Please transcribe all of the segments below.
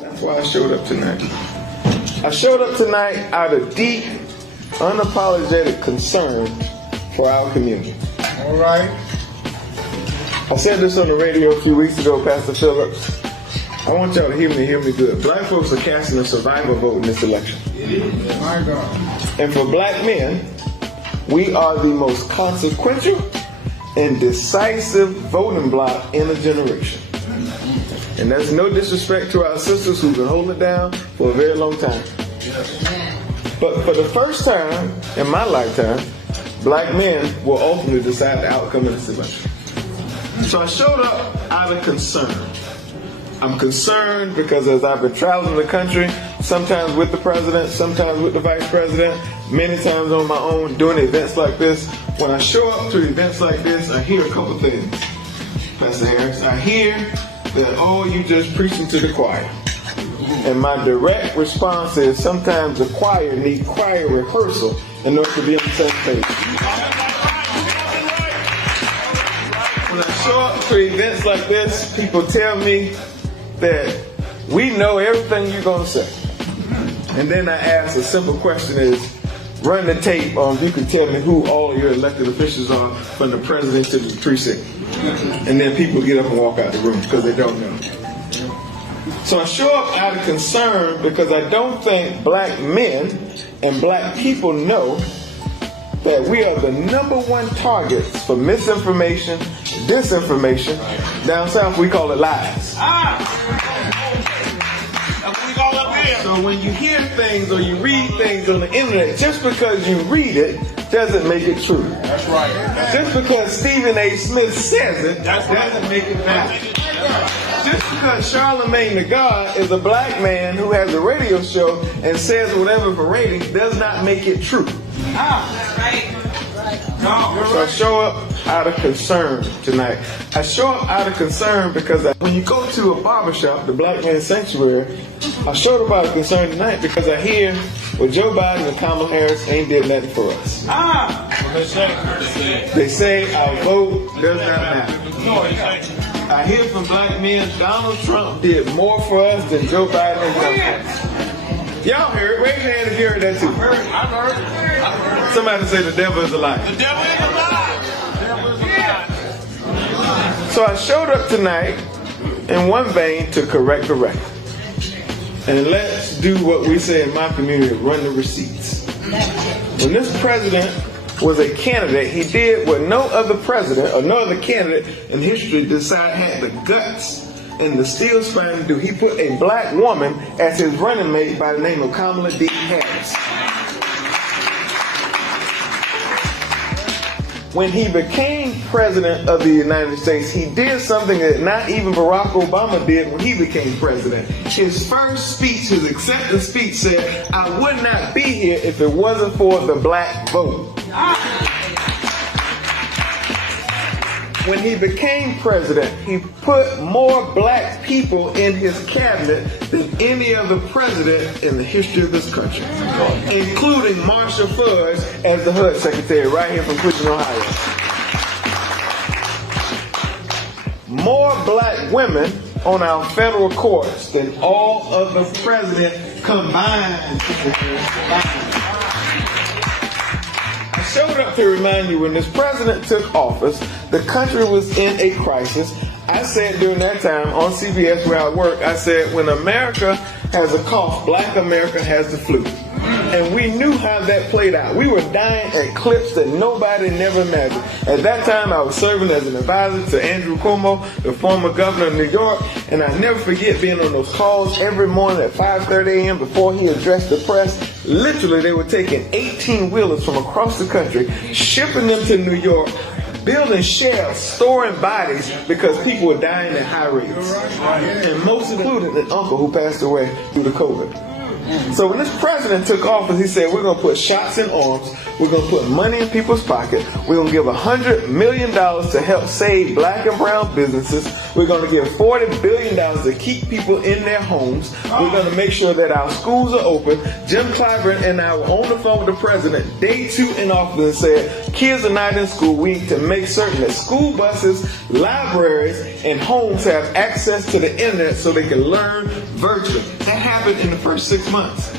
That's why I showed up tonight. I showed up tonight out of deep, unapologetic concern for our community. All right. I said this on the radio a few weeks ago, Pastor Phillips. I want y'all to hear me good. Black folks are casting a survival vote in this election. My God. And for black men, we are the most consequential and decisive voting bloc in a generation. And that's no disrespect to our sisters who've been holding it down for a very long time. But for the first time in my lifetime, black men will ultimately decide the outcome of this election. So I showed up out of concern. I'm concerned because as I've been traveling the country, sometimes with the president, sometimes with the vice president, many times on my own doing events like this. When I show up to events like this, I hear a couple things, Pastor Harris. I hear that, oh, you just preaching to the choir. And my direct response is sometimes the choir need choir rehearsal in order to be on the same page. When I show up to events like this, people tell me that we know everything you're going to say. And then I ask a simple question is, run the tape on if you can tell me who all of your elected officials are from the president to the precinct. And then people get up and walk out the room because they don't know. So I show up out of concern because I don't think black men and black people know that we are the #1 targets for misinformation, disinformation. Down south we call it lies. So when you hear things or you read things on the internet, just because you read it doesn't make it true. That's right. Just because Stephen A. Smith says it doesn't make it valid. Just because Charlemagne the God is a black man who has a radio show and says whatever for ratings does not make it true. So I show up out of concern tonight. I show up out of concern because when you go to a barbershop, the Black Men's Sanctuary, I showed up out of concern tonight because I hear, well, Joe Biden and Kamala Harris ain't did nothing for us. They say our vote does not matter. I hear from black men, Donald Trump did more for us than Joe Biden has done for us. Y'all heard it. Raise your hand if you heard that too. I've heard it. Somebody say the devil is a lie. The devil is a lie. The devil is a lie. So I showed up tonight in one vein to correct the record. And let's do what we say in my community, run the receipts. When this president was a candidate, he did what no other president or no other candidate in history had the guts and the steel spine to do. He put a black woman as his running mate by the name of Kamala D. Harris. When he became president of the United States, he did something that not even Barack Obama did when he became president. His first speech, his acceptance speech said, I would not be here if it wasn't for the black vote. When he became president, he put more black people in his cabinet than any other president in the history of this country, including Marshall Fudge as the HUD secretary right here from Cleveland, Ohio. More black women on our federal courts than all other presidents combined. I showed up to remind you when this president took office, the country was in a crisis. I said during that time on CBS where I work, I said when America has a cough, black America has the flu. And we knew how that played out. We were dying at clips that nobody never imagined. At that time, I was serving as an advisor to Andrew Cuomo, the former governor of New York, and I never forget being on those calls every morning at 5:30 a.m. before he addressed the press. Literally, they were taking 18-wheelers from across the country, shipping them to New York, building shelves, storing bodies because people were dying at high rates. And most including an uncle who passed away due to COVID. So when this president took office, he said, we're going to put shots in arms. We're going to put money in people's pocket. We're going to give $100 million to help save black and brown businesses. We're going to give $40 billion to keep people in their homes. We're going to make sure that our schools are open. Jim Clyburn and I were on the phone with the president day 2 in office and said, kids are not in school. We need to make certain that school buses, libraries, and homes have access to the internet so they can learn virtually. That happened in the first 6 months.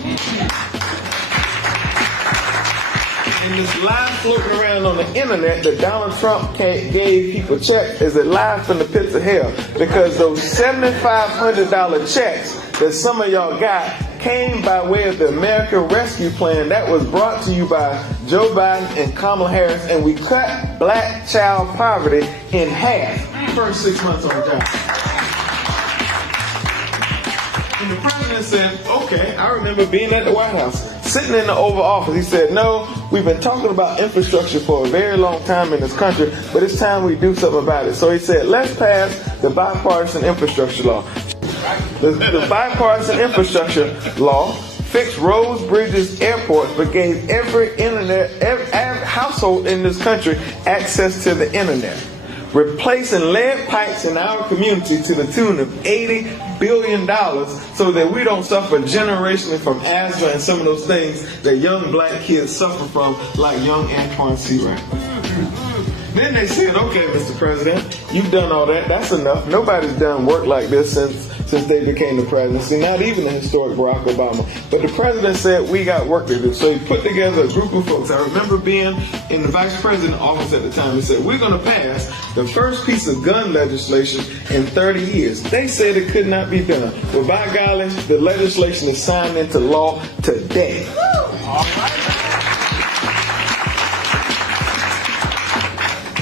And this lie floating around on the internet that Donald Trump gave people checks is a lie from the pits of hell, because those $7,500 checks that some of y'all got came by way of the American Rescue Plan that was brought to you by Joe Biden and Kamala Harris, and we cut black child poverty in half first 6 months on the job. And the president said, okay, I remember being at the White House, sitting in the Oval Office. He said, no, we've been talking about infrastructure for a very long time in this country, but it's time we do something about it. So he said, let's pass the bipartisan infrastructure law. The bipartisan infrastructure law fixed roads, bridges, airports, but gave every household in this country access to the internet, replacing lead pipes in our community to the tune of $80 billion so that we don't suffer generationally from asthma and some of those things that young black kids suffer from, like young Antoine C. Wright. Then they said, okay, Mr. President, you've done all that. That's enough. Nobody's done work like this since they became the presidency, not even the historic Barack Obama. But the president said, we got work to do. So he put together a group of folks. I remember being in the vice president's office at the time. He said, we're going to pass the first piece of gun legislation in 30 years. They said it could not be done. But by golly, the legislation is signed into law today. All right.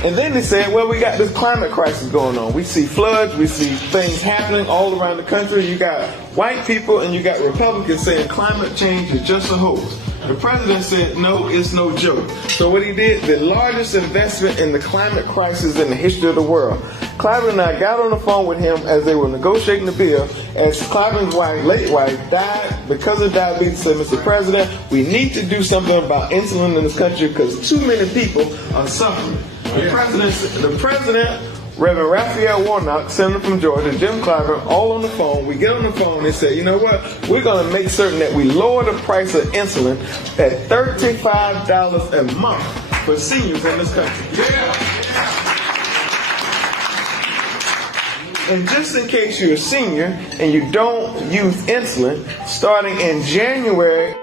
And then they said, well, we got this climate crisis going on. We see floods, we see things happening all around the country. You got white people and you got Republicans saying climate change is just a hoax. The president said, no, it's no joke. So what he did, the largest investment in the climate crisis in the history of the world. Clyburn and I got on the phone with him as they were negotiating the bill, as Clyburn's wife, late wife, died because of diabetes. Said, Mr. President, we need to do something about insulin in this country because too many people are suffering. The president, Reverend Raphael Warnock, senator from Georgia, Jim Clyburn, all on the phone. We get on the phone and say, you know what? We're going to make certain that we lower the price of insulin at $35 a month for seniors in this country. Yeah. And just in case you're a senior and you don't use insulin, starting in January